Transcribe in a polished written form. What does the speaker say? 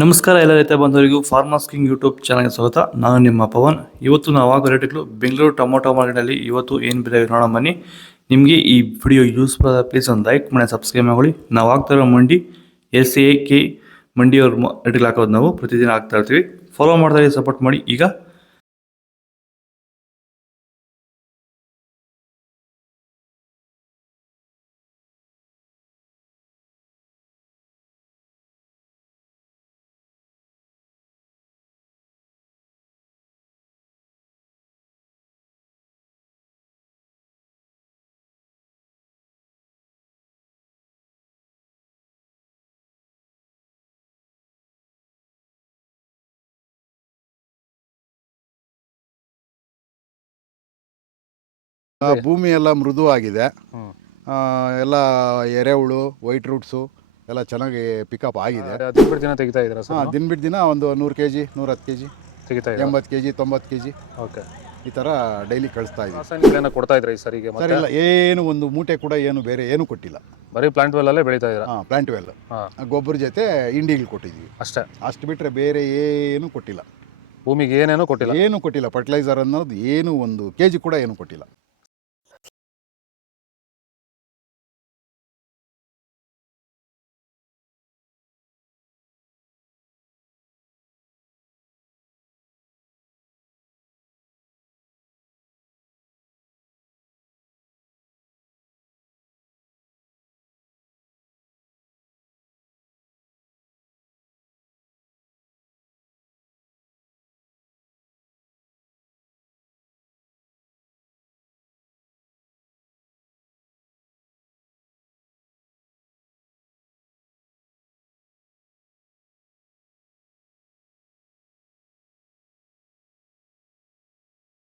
ನಮಸ್ಕಾರ ಎಲ್ಲ ರೈತ ಬಂಧುವರಿಗೂ ಫಾರ್ಮರ್ಸ್ ಕಿಂಗ್ ಯೂಟ್ಯೂಬ್ ಚಾನಲ್ಗೆ ಸ್ವಾಗತ. ನಾನು ನಿಮ್ಮ ಪವನ್. ಇವತ್ತು ನಾವು ಆಗೋ ರೇಟ್ಗಳು ಬೆಂಗಳೂರು ಟೊಮೊಟೊ ಮಾರ್ಕೆಟಲ್ಲಿ ಇವತ್ತು ಏನು ಬೆಲೆ ನೋಡೋಣ ಬನ್ನಿ. ನಿಮಗೆ ಈ ವಿಡಿಯೋ ಯೂಸ್ಫುಲ್ ಆದ ಪ್ಲೀಸ್ ಒಂದು ಲೈಕ್ ಮಾಡಿ ಸಬ್ಸ್ಕ್ರೈಬ್ ಮಾಡಿ. ನಾವು ಆಗ್ತಾ ಇರೋ ಮಂಡಿ SAK ಮಂಡಿಯವ್ರ ರೇಟ್ಗಳು ಹಾಕೋದು ನಾವು ಪ್ರತಿದಿನ ಆಗ್ತಾ ಇರ್ತೀವಿ. ಫಾಲೋ ಮಾಡ್ತಾ ಸಪೋರ್ಟ್ ಮಾಡಿ. ಈಗ ಭೂಮಿ ಎಲ್ಲ ಮೃದುವಾಗಿದೆ. ಎಲ್ಲ ಎರೆಹುಳು ವೈಟ್ ರೂಟ್ಸು ಎಲ್ಲ ಚೆನ್ನಾಗಿ ಪಿಕಪ್ ಆಗಿದೆ. ದಿನ ತೆಗಿತಾ ಇದ್ದೀರಾ ಸರ್? ದಿನ ಬಿಟ್ಟು ದಿನ ಒಂದು 100 kg 110 kg ತೆಗಿತಾ ಇದ್ದೀರಾ? 80 kg 90 kg ಓಕೆ. ಈ ಥರ ಡೈಲಿ ಕಳಿಸ್ತಾ ಇದ್ದೀವಿ. ರಾಸಾಯನಿಕ ಕೊಡ್ತಾ ಇದ್ರಾ ಈ ಸರಿಗೆ? ಸರ್ ಇಲ್ಲ, ಏನು ಒಂದು ಮೂಟೆ ಕೂಡ ಏನು ಬೇರೆ ಏನು ಕೊಟ್ಟಿಲ್ಲ. ಬರೀ ಪ್ಲಾಂಟ್ ವೆಲ್ಲಲ್ಲೇ ಬೆಳೀತಾ ಇದ್ದೀರಾ? ಪ್ಲಾಂಟ್ ವೆಲ್ ಗೊಬ್ಬರ ಜೊತೆ ಇಂಡಿಗಳು ಕೊಟ್ಟಿದ್ದೀವಿ ಅಷ್ಟೇ. ಅಷ್ಟು ಬಿಟ್ಟರೆ ಬೇರೆ ಏನು ಕೊಟ್ಟಿಲ್ಲ. ಭೂಮಿಗೆ ಏನೇನೂ ಕೊಟ್ಟಿಲ್ಲ? ಏನು ಕೊಟ್ಟಿಲ್ಲ. ಫರ್ಟಿಲೈಸರ್ ಅನ್ನೋದು ಏನು ಒಂದು kg ಕೂಡ ಏನು ಕೊಟ್ಟಿಲ್ಲ.